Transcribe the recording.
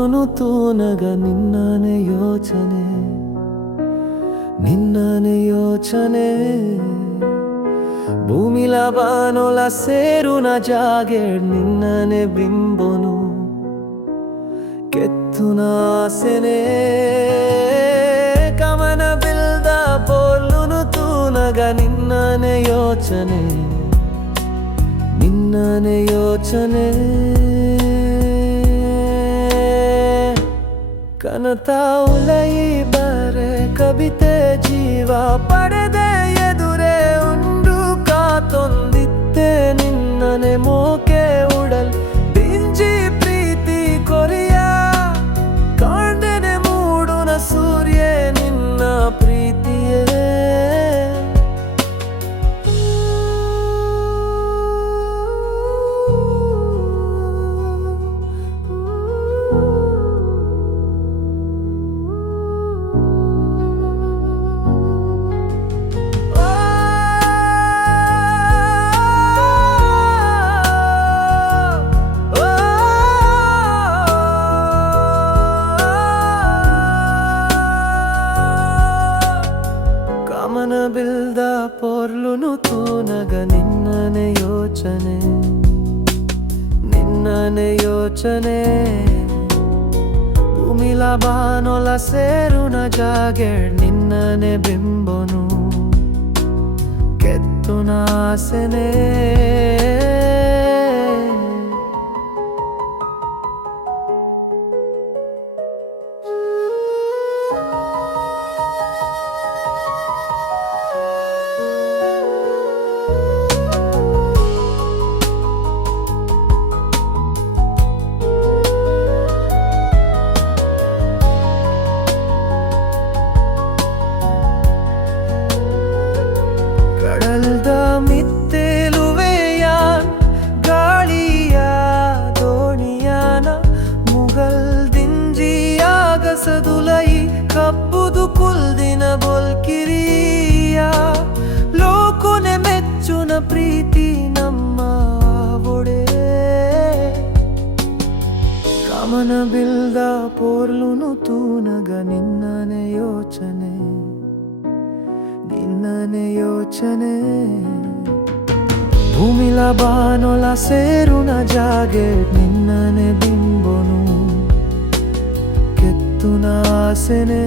ಪೋರ್ಲುನು ತೂನಗ ನಿನ್ನನೆ ಯೋಚನೆ ನಿನ್ನನೆ ಯೋಚನೆ ಭೂಮಿಲ ಬಾನೊಲ ಸೇರುನ ಜಾಗೆ ನಿನ್ನನೆ ಬಿಂಬೊನು ಕೆತ್ತುನ ಆಸೆನೆ ಕಮನ ಬಿಲ್ದ ಪೋರ್ಲುನು ತೂನಗ ನಿನ್ನನೆ ಯೋಚನೆ ನಿನ್ನನೆ ಯೋಚನೆ ಕನತಾ ಉಲಯಿ ಬರೆ ಕವಿತೆ ಜೀವ ಪಡೆದೆ ಎದುರೆ ಉಂಡು ಕಾತೊಂದಿತ್ತೆ ನಿನ್ನನೆ ಮೋಕೆ ಉಡಲ್ ದಿಂಜಿ ಪ್ರೀತಿ ಕೊರಿಯ ಕಾಂಡೆನೆ ಮೂಡುನ ಸೂರ್ಯ ನಿನ್ನ ಪ್ರೀತಿಯೇ ಕಮನ ಬಿಲ್ದ ಪೊರ್ಲುನು ತೂನಗ ನಿನ್ನನೆ ಯೋಚನೆ ನಿನ್ನನೆ ಯೋಚನೆ ಭೂಮಿಲ ಬಾನೊಲ ಸೇರುನ ಜಾಗೆ ನಿನ್ನನೆ ಬಿಂಬೊನು ಕೆತ್ತುನ ಆಸೆನೆ ಕಡಲ್ದ ಮಿತ್ತೇಲುವೆಯಾನ್ ಗಾಳಿಯ ದೋಣಿಯಾನ ಮುಗಲ್ ದಿಂಜಿಯಾಗಸದುಲೈ ಕಬ್ಬುದು ಕುಲ್ದಿನ ಬೊಲ್ಕಿರಿಯ ಲೋಕುನೆ ಮೆಚ್ಚುನ ಪ್ರೀತಿ ನಮ್ಮ ಒಡೆ ಕಮನ ಬಿಲ್ದ ಪೋರ್ಲುನು ತೂನಗ ನಿನ್ನನೆ ಯೋಚನೆ ನಿನ್ನನೆ ಯೋಚನೆ ಭೂಮಿಲ ಬಾನೊಲ ಸೇರುನ ಜಾಗೆ ನಿನ್ನನೆ ಬಿಂಬೊನು ಕೆತ್ತುನ ಆಸೆನೆ